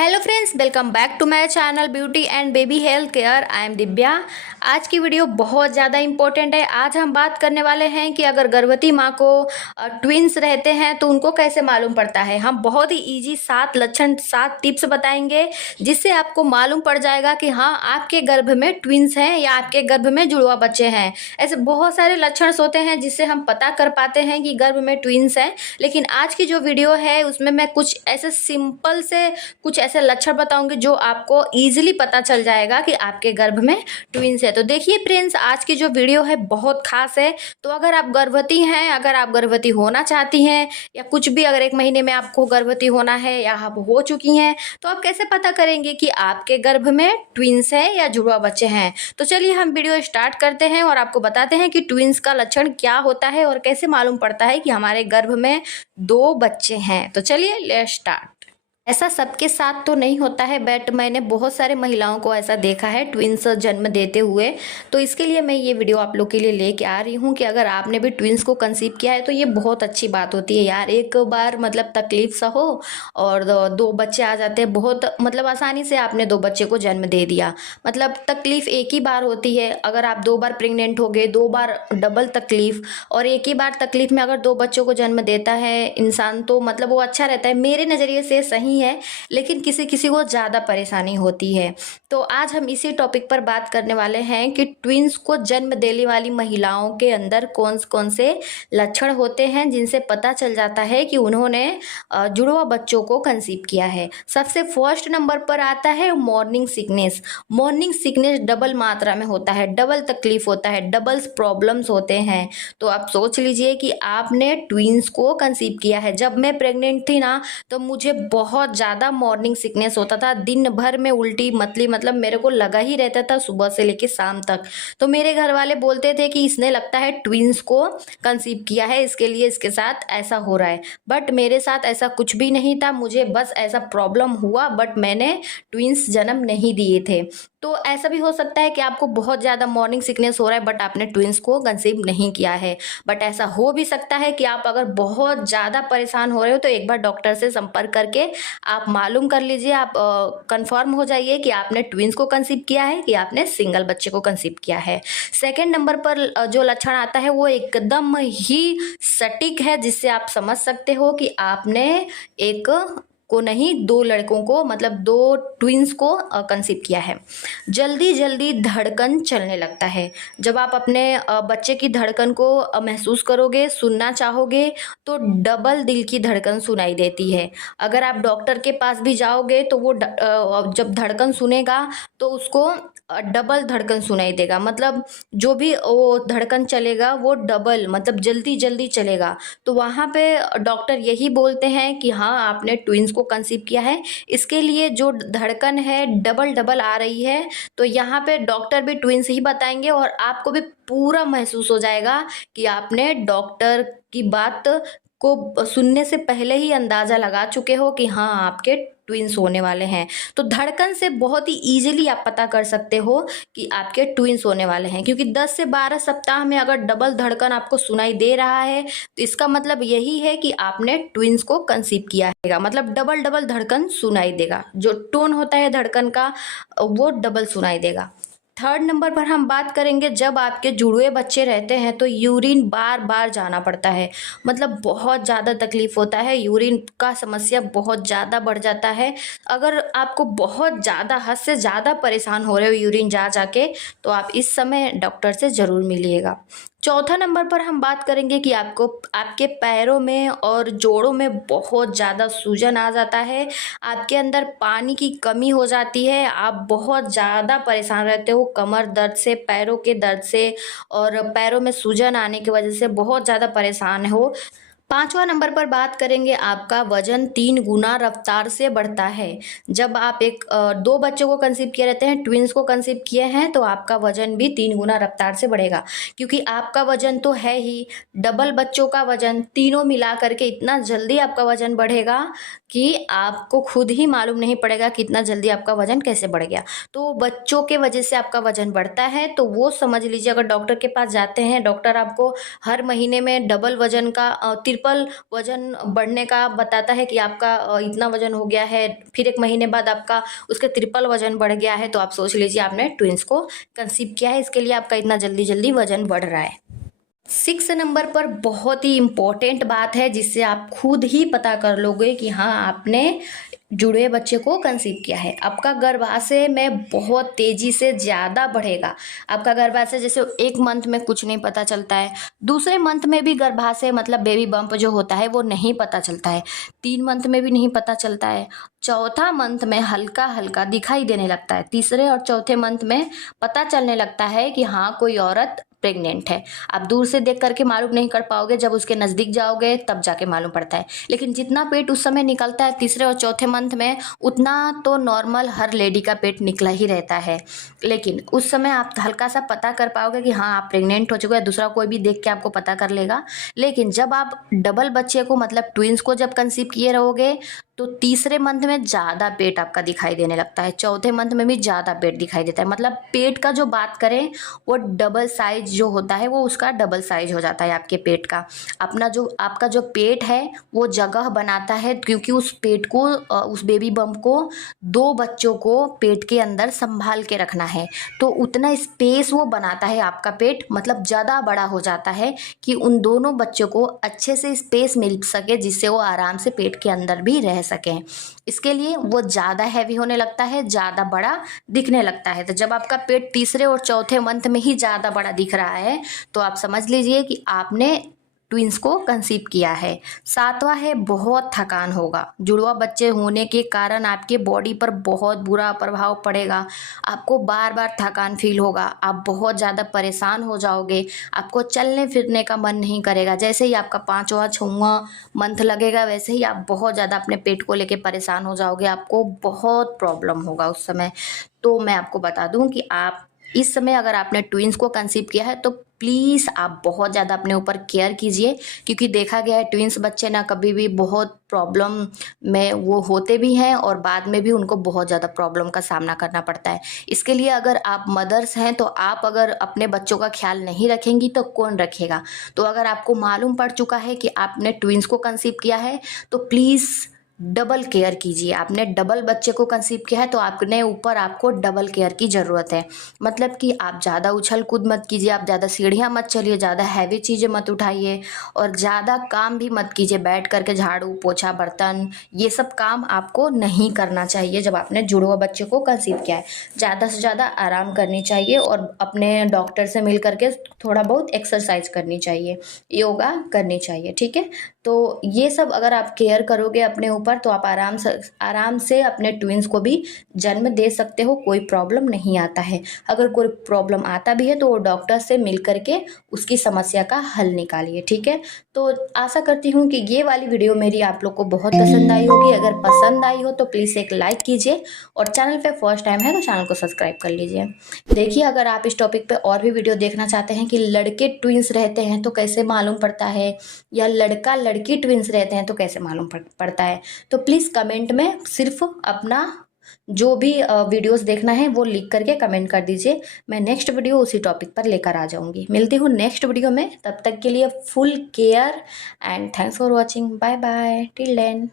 Hello friends, welcome back to my channel beauty and baby health care. I am Divya. आज की video बहुत ज़्यादा important है। आज हम बात करने वाले हैं कि अगर गर्भवती माँ को ट्विंस रहते हैं तो उनको कैसे मालूम पड़ता है। हम बहुत ही इजी 7 लक्षण 7 टिप्स बताएंगे जिससे आपको मालूम पड़ जाएगा कि हाँ, आपके गर्भ में ट्विंस हैं या आपके गर्भ में जुड़वा बच्चे हैं। ऐसे बहुत सारे लक्षण होते हैं जिससे हम पता कर पाते हैं कि गर्भ में ट्विंस हैं। लेकिन आज की जो वीडियो है उसमें मैं कुछ ऐसे सिंपल से कुछ ऐसे लक्षण बताऊंगी जो आपको इजीली पता चल जाएगा कि आपके गर्भ में ट्विंस है। तो देखिए फ्रेंड्स, आज की जो वीडियो है बहुत खास है। तो अगर आप गर्भवती हैं, अगर आप गर्भवती होना चाहती हैं या कुछ भी, अगर 1 महीने में आपको गर्भवती होना है या आप हो चुकी हैं, तो आप कैसे पता करेंगे कि आपके गर्भ में ट्विंस है या जुड़वा बच्चे हैं। तो चलिए हम वीडियो स्टार्ट करते हैं और आपको बताते हैं कि ट्विंस का लक्षण क्या होता है और कैसे मालूम पड़ता है कि हमारे गर्भ में 2 बच्चे हैं। तो चलिए लेट्स स्टार्ट। ऐसा सबके साथ तो नहीं होता है, बट मैंने बहुत सारे महिलाओं को ऐसा देखा है ट्विंस जन्म देते हुए। तो इसके लिए मैं ये वीडियो आप लोग के लिए लेके आ रही हूँ कि अगर आपने भी ट्विंस को कंसीव किया है तो ये बहुत अच्छी बात होती है यार। एक बार मतलब तकलीफ सा हो और 2 बच्चे आ जाते हैं, बहुत मतलब आसानी से आपने 2 बच्चे को जन्म दे दिया। मतलब तकलीफ एक ही बार होती है। अगर आप 2 बार प्रेग्नेंट हो गए, 2 बार डबल तकलीफ, और एक ही बार तकलीफ में अगर 2 बच्चों को जन्म देता है इंसान तो मतलब वो अच्छा रहता है। मेरे नज़रिए से सही है, लेकिन किसी किसी को ज़्यादा परेशानी होती है। तो आज हम इसी टॉपिक पर बात करने वाले हैं कि ट्विंस को जन्म देने वाली महिलाओं के अंदर कौन कौन से लक्षण होते हैं जिनसे पता चल जाता है कि उन्होंने जुड़वा बच्चों को कंसीव किया है। सबसे फर्स्ट नंबर पर आता है morning sickness. Morning sickness double मात्रा में होता है, डबल तकलीफ होता है, डबल प्रॉब्लम्स होते हैं। तो आप सोच लीजिए कि आपने ट्विंस को कंसीव किया है। जब मैं प्रेग्नेंट थी ना, तो मुझे बहुत ज़्यादा मॉर्निंग सिकनेस होता था। दिन भर में उल्टी मतली मतलब मेरे को लगा ही रहता था सुबह से लेकर शाम तक। तो मेरे घर वाले बोलते थे कि इसने लगता है ट्विंस को कंसीव किया है, इसके लिए इसके साथ ऐसा हो रहा है। बट मेरे साथ ऐसा कुछ भी नहीं था, मुझे बस ऐसा प्रॉब्लम हुआ, बट मैंने ट्विंस जन्म नहीं दिए थे। तो ऐसा भी हो सकता है कि आपको बहुत ज़्यादा मॉर्निंग सिकनेस हो रहा है बट आपने ट्विंस को कंसीव नहीं किया है। बट ऐसा हो भी सकता है कि आप अगर बहुत ज़्यादा परेशान हो रहे हो तो एक बार डॉक्टर से संपर्क करके आप मालूम कर लीजिए, आप कंफर्म हो जाइए कि आपने ट्विंस को कंसीव किया है कि आपने सिंगल बच्चे को कंसीव किया है। सेकेंड नंबर पर जो लक्षण आता है वो एकदम ही सटीक है, जिससे आप समझ सकते हो कि आपने एक को नहीं 2 लड़कों को मतलब 2 ट्विंस को कंसीव किया है। जल्दी जल्दी धड़कन चलने लगता है। जब आप अपने बच्चे की धड़कन को महसूस करोगे, सुनना चाहोगे, तो डबल दिल की धड़कन सुनाई देती है। अगर आप डॉक्टर के पास भी जाओगे तो वो जब धड़कन सुनेगा तो उसको डबल धड़कन सुनाई देगा। मतलब जो भी वो धड़कन चलेगा वो डबल मतलब जल्दी जल्दी चलेगा। तो वहाँ पे डॉक्टर यही बोलते हैं कि हाँ, आपने ट्विंस को कंसीव किया है। इसके लिए जो धड़कन है डबल डबल आ रही है। तो यहाँ पे डॉक्टर भी ट्विंस ही बताएंगे और आपको भी पूरा महसूस हो जाएगा कि आपने डॉक्टर की बात को सुनने से पहले ही अंदाज़ा लगा चुके हो कि हाँ, आपके ट्विंस होने वाले हैं। तो धड़कन से बहुत ही इजीली आप पता कर सकते हो कि आपके ट्विंस होने वाले हैं, क्योंकि 10 से 12 सप्ताह में अगर डबल धड़कन आपको सुनाई दे रहा है तो इसका मतलब यही है कि आपने ट्विंस को कंसीव किया है। मतलब डबल डबल धड़कन सुनाई देगा, जो टोन होता है धड़कन का वो डबल सुनाई देगा। थर्ड नंबर पर हम बात करेंगे, जब आपके जुड़वे बच्चे रहते हैं तो यूरिन बार बार जाना पड़ता है। मतलब बहुत ज़्यादा तकलीफ होता है, यूरिन का समस्या बहुत ज़्यादा बढ़ जाता है। अगर आपको बहुत ज़्यादा हद से ज़्यादा परेशान हो रहे हो यूरिन जा जाके, तो आप इस समय डॉक्टर से ज़रूर मिलिएगा। चौथा नंबर पर हम बात करेंगे कि आपको आपके पैरों में और जोड़ों में बहुत ज़्यादा सूजन आ जाता है, आपके अंदर पानी की कमी हो जाती है, आप बहुत ज़्यादा परेशान रहते हो कमर दर्द से, पैरों के दर्द से, और पैरों में सूजन आने की वजह से बहुत ज़्यादा परेशान हो। 5वां नंबर पर बात करेंगे, आपका वजन 3 गुना रफ्तार से बढ़ता है। जब आप 2 बच्चों को कंसीव किए रहते हैं, ट्विंस को कंसीव किए हैं, तो आपका वजन भी 3 गुना रफ्तार से बढ़ेगा, क्योंकि आपका वजन तो है ही, डबल बच्चों का वजन, तीनों मिला करके इतना जल्दी आपका वजन बढ़ेगा कि आपको खुद ही मालूम नहीं पड़ेगा कि इतना जल्दी आपका वज़न कैसे बढ़ गया। तो बच्चों के वजह से आपका वज़न बढ़ता है, तो वो समझ लीजिए। अगर डॉक्टर के पास जाते हैं, डॉक्टर आपको हर महीने में डबल वज़न का ट्रिपल वज़न बढ़ने का बताता है कि आपका इतना वज़न हो गया है, फिर 1 महीने बाद आपका उसके ट्रिपल वज़न बढ़ गया है, तो आप सोच लीजिए आपने ट्विन्स को कंसीव किया है, इसके लिए आपका इतना जल्दी-जल्दी वज़न बढ़ रहा है। 6 नंबर पर बहुत ही इम्पोर्टेंट बात है, जिससे आप खुद ही पता कर लोगे कि हाँ, आपने जुड़वे बच्चे को कंसीव किया है। आपका गर्भाशय में बहुत तेज़ी से ज़्यादा बढ़ेगा। आपका गर्भाशय जैसे 1 मंथ में कुछ नहीं पता चलता है, दूसरे मंथ में भी गर्भाशय मतलब बेबी बम्प जो होता है वो नहीं पता चलता है, 3 मंथ में भी नहीं पता चलता है, चौथा मंथ में हल्का-हल्का दिखाई देने लगता है, तीसरे और चौथे मंथ में पता चलने लगता है कि हाँ, कोई औरत प्रेग्नेंट है। आप दूर से देख करके मालूम नहीं कर पाओगे, जब उसके नज़दीक जाओगे तब जाके मालूम पड़ता है। लेकिन जितना पेट उस समय निकलता है तीसरे और चौथे मंथ में, उतना तो नॉर्मल हर लेडी का पेट निकला ही रहता है। लेकिन उस समय आप हल्का सा पता कर पाओगे कि हाँ, आप प्रेग्नेंट हो चुके हो, दूसरा कोई भी देख के आपको पता कर लेगा। लेकिन जब आप डबल बच्चे को मतलब ट्विन्स को जब कंसीव किए रहोगे, तो तीसरे मंथ में ज़्यादा पेट आपका दिखाई देने लगता है, चौथे मंथ में भी ज़्यादा पेट दिखाई देता है। मतलब पेट का जो बात करें, वो डबल साइज जो होता है वो उसका डबल साइज हो जाता है आपके पेट का। आपका जो पेट है वो जगह बनाता है, क्योंकि उस पेट को उस बेबी बम्प को 2 बच्चों को पेट के अंदर संभाल के रखना है, तो उतना स्पेस वो बनाता है आपका पेट, मतलब ज़्यादा बड़ा हो जाता है कि उन दोनों बच्चों को अच्छे से स्पेस मिल सके, जिससे वो आराम से पेट के अंदर भी रह सकें। इसके लिए वो ज़्यादा हैवी होने लगता है, ज़्यादा बड़ा दिखने लगता है। तो जब आपका पेट तीसरे और चौथे मंथ में ही ज़्यादा बड़ा दिख रहा है, तो आप समझ लीजिए कि आपने ट्विन्स को कंसीव किया है। 7वां है, बहुत थकान होगा। जुड़वा बच्चे होने के कारण आपके बॉडी पर बहुत बुरा प्रभाव पड़ेगा। आपको बार-बार थकान फ़ील होगा, आप बहुत ज़्यादा परेशान हो जाओगे, आपको चलने-फिरने का मन नहीं करेगा। जैसे ही आपका 5वां 6वां मंथ लगेगा, वैसे ही आप बहुत ज़्यादा अपने पेट को लेके परेशान हो जाओगे, आपको बहुत प्रॉब्लम होगा उस समय। तो मैं आपको बता दूँ कि आप इस समय अगर आपने ट्विन्स को कंसीव किया है, तो प्लीज़ आप बहुत ज़्यादा अपने ऊपर केयर कीजिए, क्योंकि देखा गया है ट्विन्स बच्चे ना कभी भी बहुत प्रॉब्लम में वो होते भी हैं, और बाद में भी उनको बहुत ज़्यादा प्रॉब्लम का सामना करना पड़ता है। इसके लिए अगर आप मदर्स हैं, तो आप अगर अपने बच्चों का ख्याल नहीं रखेंगी तो कौन रखेगा? तो अगर आपको मालूम पड़ चुका है कि आपने ट्विन्स को कंसीव किया है, तो प्लीज़ डबल केयर कीजिए। आपने डबल बच्चे को कंसीव किया है, तो अपने ऊपर आपको डबल केयर की ज़रूरत है। मतलब कि आप ज़्यादा उछल-कूद मत कीजिए, आप ज़्यादा सीढ़ियाँ मत चलिए, ज़्यादा हैवी चीज़ें मत उठाइए, और ज़्यादा काम भी मत कीजिए बैठ कर के, झाड़ू, पोछा, बर्तन, ये सब काम आपको नहीं करना चाहिए जब आपने जुड़वा बच्चे को कंसीव किया है। ज़्यादा से ज़्यादा आराम करनी चाहिए, और अपने डॉक्टर से मिल कर के थोड़ा बहुत एक्सरसाइज करनी चाहिए, योगा करनी चाहिए, ठीक है? तो ये सब अगर आप केयर करोगे अपने ऊपर, तो आप आराम से अपने ट्विन्स को भी जन्म दे सकते हो, कोई प्रॉब्लम नहीं आता है। अगर कोई प्रॉब्लम आता भी है, तो वो डॉक्टर से मिल कर के उसकी समस्या का हल निकालिए, ठीक है? तो आशा करती हूँ कि ये वाली वीडियो मेरी आप लोग को बहुत पसंद आई होगी। अगर पसंद आई हो तो प्लीज़ एक लाइक कीजिए, और चैनल पे फर्स्ट टाइम है तो चैनल को सब्सक्राइब कर लीजिए। देखिए, अगर आप इस टॉपिक पे और भी वीडियो देखना चाहते हैं कि लड़के ट्विन्स रहते हैं तो कैसे मालूम पड़ता है, या लड़का लड़की ट्विन्स रहते हैं तो कैसे मालूम पड़ता है, तो प्लीज़ कमेंट में सिर्फ अपना जो भी वीडियोस देखना है वो लिख करके कमेंट कर दीजिए। मैं नेक्स्ट वीडियो उसी टॉपिक पर लेकर आ जाऊंगी। मिलती हूँ नेक्स्ट वीडियो में, तब तक के लिए full care and thanks for watching. Bye bye till then.